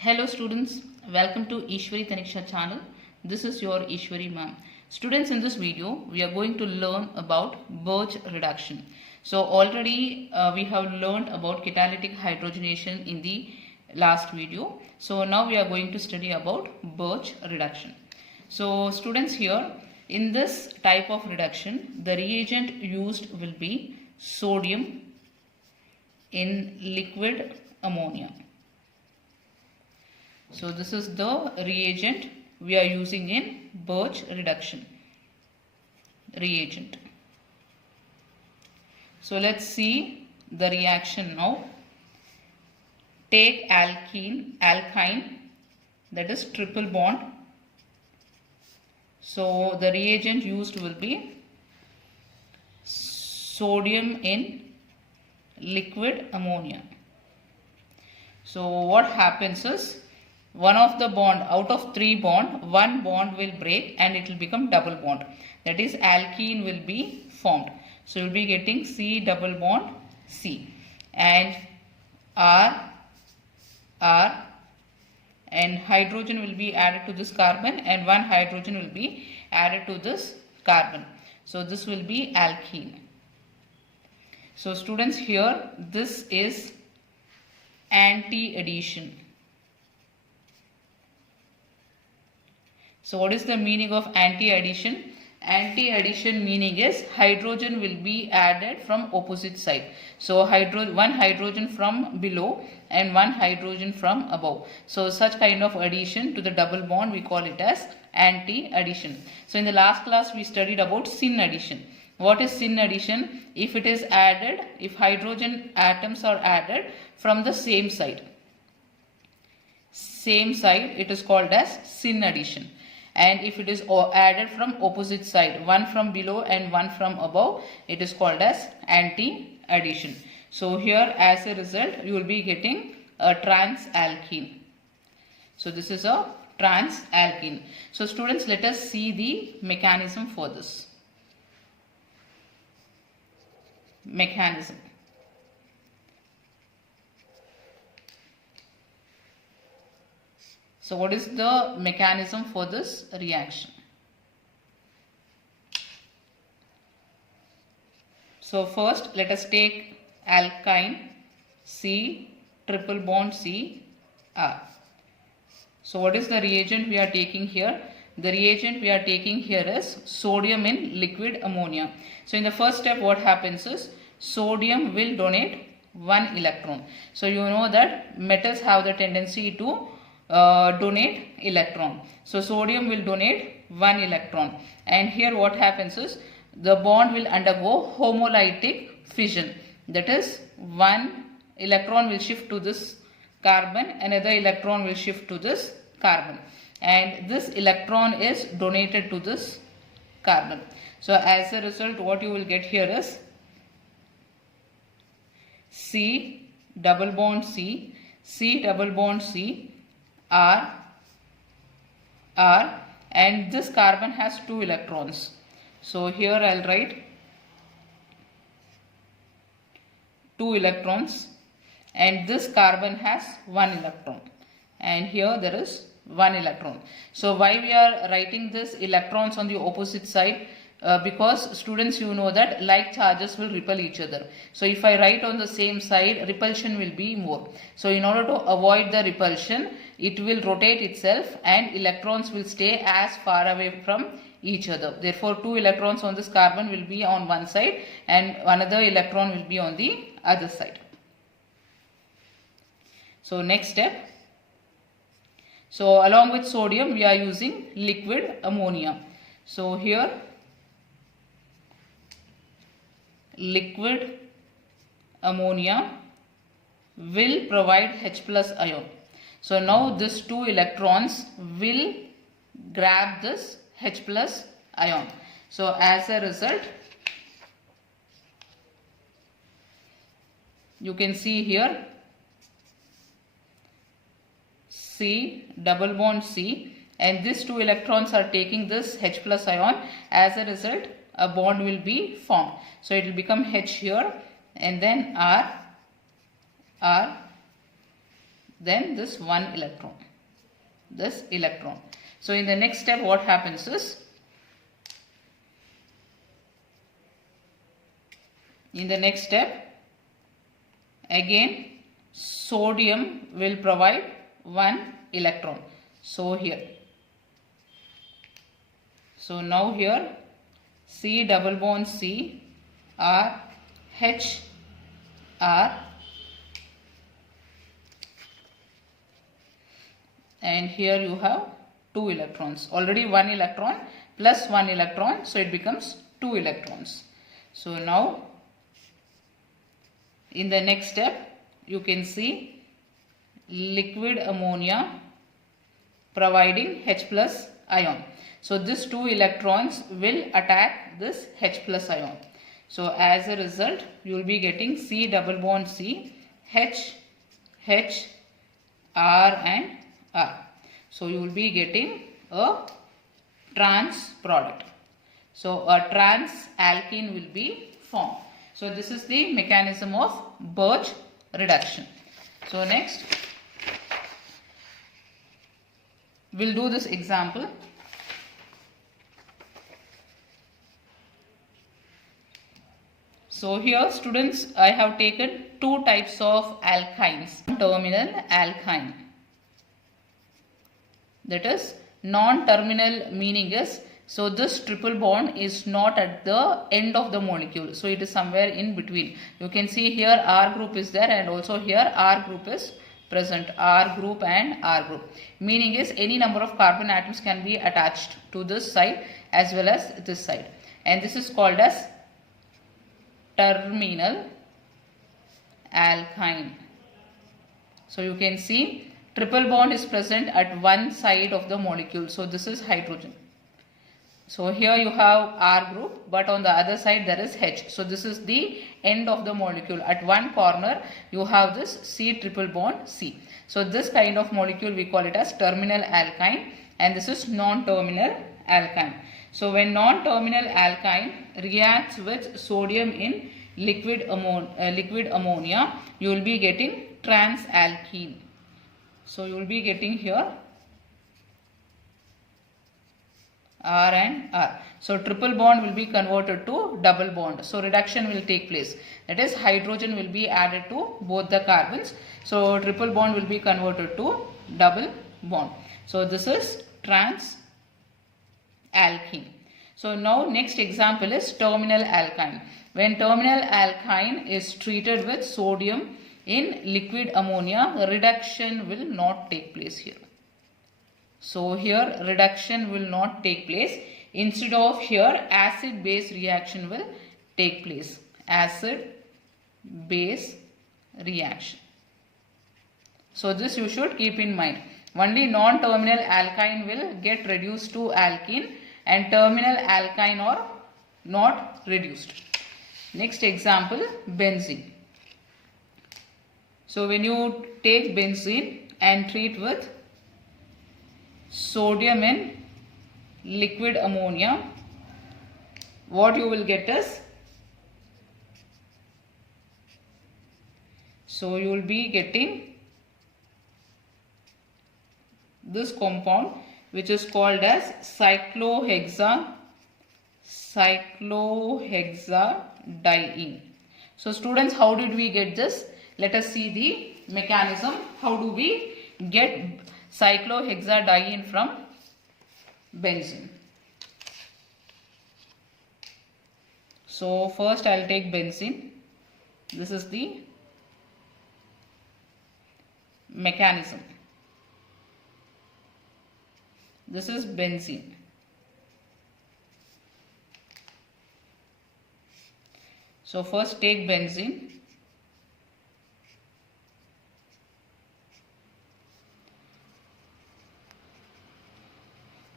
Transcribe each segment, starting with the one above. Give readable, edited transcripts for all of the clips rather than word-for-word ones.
Hello students, welcome to Eshwari Thaniksha channel. This is your Eshwari ma'am. Students, in this video we are going to learn about Birch reduction. So already we have learned about catalytic hydrogenation in the last video. So now we are going to study about Birch reduction. So students, here in this type of reduction the reagent used will be sodium in liquid ammonia. So this is the reagent we are using in Birch reduction reagent. So let's see the reaction now. Take alkyne, that is triple bond. So the reagent used will be sodium in liquid ammonia. So what happens is, one of the bond, out of three bond, one bond will break and it will become double bond. That is, alkene will be formed. So you will be getting C double bond C, and R and hydrogen will be added to this carbon, and one hydrogen will be added to this carbon. So this will be alkene. So students, here this is anti-addition. So what is the meaning of anti-addition? Anti-addition meaning is hydrogen will be added from opposite side. So one hydrogen from below and one hydrogen from above. So such kind of addition to the double bond, we call it as anti-addition. So in the last class we studied about syn addition. What is syn addition? If it is added, if hydrogen atoms are added from the same side, it is called as syn addition. And if it is added from opposite side, one from below and one from above, it is called as anti-addition. So here as a result you will be getting a trans-alkene. So this is a trans-alkene. So students, let us see the mechanism for this. Mechanism. So what is the mechanism for this reaction? So first let us take alkyne C triple bond C R. So what is the reagent we are taking here? The reagent we are taking here is sodium in liquid ammonia. So in the first step what happens is, sodium will donate one electron. So you know that metals have the tendency to donate electron. So sodium will donate one electron, and here what happens is the bond will undergo homolytic fission. That is, one electron will shift to this carbon, another electron will shift to this carbon, and this electron is donated to this carbon. So as a result what you will get here is C double bond C, C double bond C, R, and this carbon has two electrons. So here I'll write two electrons, and this carbon has one electron, and here there is one electron. So why we are writing this electrons on the opposite side? Because students, you know that like charges will repel each other. So if I write on the same side, repulsion will be more. So in order to avoid the repulsion, it will rotate itself and electrons will stay as far away from each other. Therefore two electrons on this carbon will be on one side and another electron will be on the other side. So next step. So along with sodium we are using liquid ammonia. So here liquid ammonia will provide H plus ion. So now these two electrons will grab this H plus ion. So as a result you can see here C double bond C, and these two electrons are taking this H plus ion. As a result a bond will be formed. So it will become H here, and then R, then this one electron, this electron. So in the next step what happens is, in the next step again sodium will provide one electron. So here, so now here C double bond C R H R, and here you have 2 electrons. Already 1 electron plus 1 electron, so it becomes 2 electrons. So now in the next step you can see liquid ammonia providing H plus ion. So these 2 electrons will attack this H plus ion. So as a result you will be getting C double bond C, H, H, R and R. So you will be getting a trans product. So a trans alkene will be formed. So this is the mechanism of Birch reduction. So next we'll do this example. So here students, I have taken 2 types of alkynes. Terminal alkyne, that is non-terminal, meaning is, so this triple bond is not at the end of the molecule, so it is somewhere in between. You can see here R group is there and also here R group is present, R group and R group, meaning is any number of carbon atoms can be attached to this side as well as this side, and this is called as terminal alkyne. So you can see triple bond is present at one side of the molecule, so this is hydrogen. So here you have R group, but on the other side there is H. So this is the end of the molecule. At one corner you have this C triple bond C. So this kind of molecule we call it as terminal alkyne, and this is non-terminal alkyne. So when non-terminal alkyne reacts with sodium in liquid ammonia, you will be getting trans alkene. So you will be getting here R and R. So triple bond will be converted to double bond. So reduction will take place. That is, hydrogen will be added to both the carbons. So triple bond will be converted to double bond. So this is trans alkene. So now next example is terminal alkyne. When terminal alkyne is treated with sodium in liquid ammonia, reduction will not take place here. So here reduction will not take place. Instead of here, acid base reaction will take place. Acid base reaction. So this you should keep in mind. Only non-terminal alkyne will get reduced to alkene and terminal alkyne are not reduced. Next example, benzene. So when you take benzene and treat with sodium in liquid ammonia, what you will get is, so you will be getting this compound which is called as cyclohexadiene. So students, how did we get this? Let us see the mechanism. How do we get cyclohexadiene from benzene? So first I will take benzene. This is the mechanism. This is benzene. So first take benzene.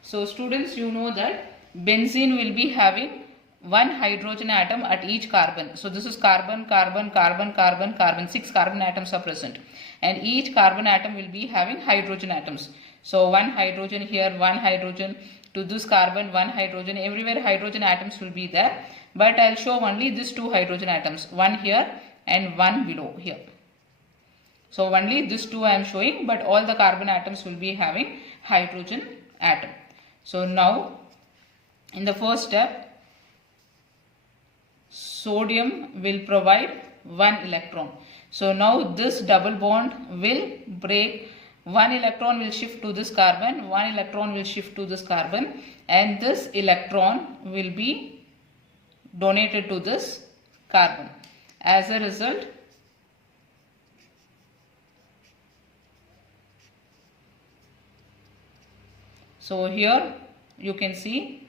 So students, you know that benzene will be having one hydrogen atom at each carbon. So this is carbon, carbon, carbon, carbon, carbon. 6 carbon atoms are present. And each carbon atom will be having hydrogen atoms. So one hydrogen here, one hydrogen, to this carbon, one hydrogen. Everywhere hydrogen atoms will be there. But I will show only these 2 hydrogen atoms. One here and one below here. So only this two I am showing, but all the carbon atoms will be having hydrogen atom. So now in the first step, sodium will provide 1 electron. So now this double bond will break. 1 electron will shift to this carbon, 1 electron will shift to this carbon, and this electron will be donated to this carbon. As a result, so here you can see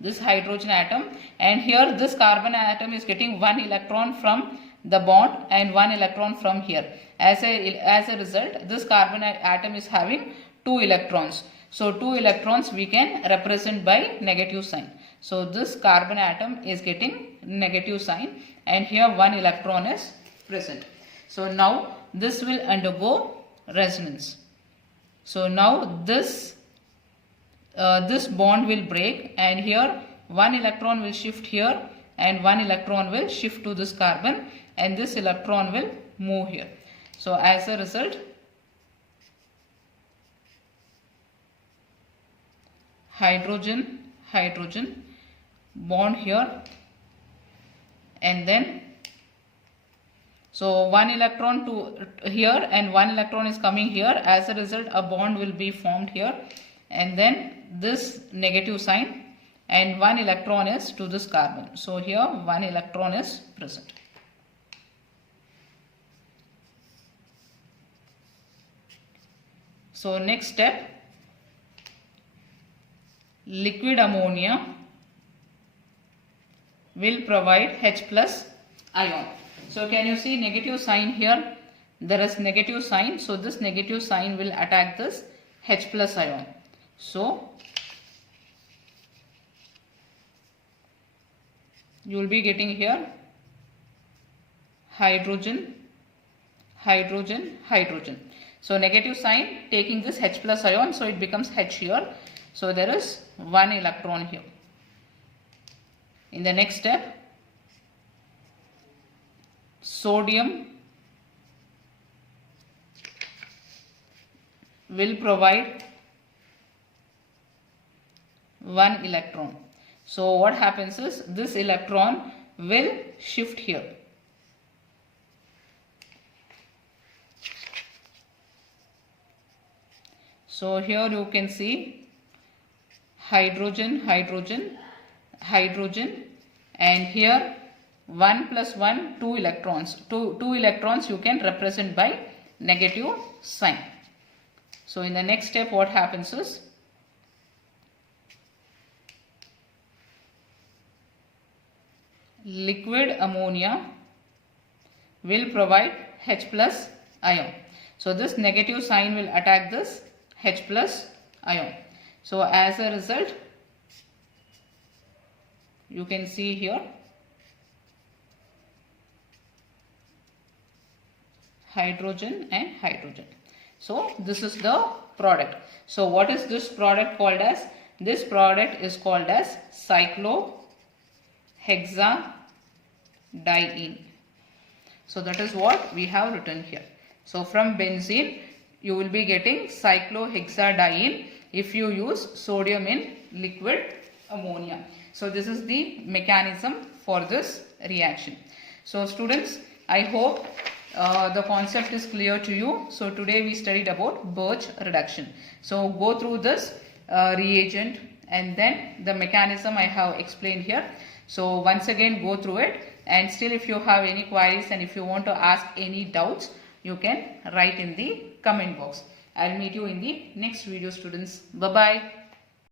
this hydrogen atom, and here this carbon atom is getting 1 electron from the bond and 1 electron from here. As a result, this carbon atom is having 2 electrons. So 2 electrons we can represent by negative sign. So this carbon atom is getting negative sign, and here 1 electron is present. So now this will undergo resonance. So now this bond will break, and here 1 electron will shift here and 1 electron will shift to this carbon, and this electron will move here. So as a result, hydrogen bond here, and then so 1 electron to here and 1 electron is coming here. As a result, a bond will be formed here, and then this negative sign, and 1 electron is to this carbon. So here 1 electron is present. So next step, liquid ammonia will provide H plus ion. So can you see negative sign here? There is negative sign. So this negative sign will attack this H plus ion. So you will be getting here hydrogen. So negative sign taking this H plus ion, so it becomes H here. So there is 1 electron here. In the next step, sodium will provide 1 electron. So what happens is this electron will shift here. So here you can see hydrogen, and here 1 plus 1, 2 electrons. Two electrons you can represent by negative sign. So in the next step, what happens is liquid ammonia will provide H plus ion. So this negative sign will attack this H plus ion. So as a result, you can see here hydrogen and hydrogen. So this is the product. So what is this product called as? This product is called as cyclohexadiene. So that is what we have written here. So from benzene you will be getting cyclohexadiene if you use sodium in liquid ammonia. So this is the mechanism for this reaction. So students, I hope the concept is clear to you. So today we studied about Birch reduction. So go through this reagent and then the mechanism I have explained here. So once again go through it, and still if you have any queries and if you want to ask any doubts, you can write in the comment box. I'll meet you in the next video, students. Bye bye.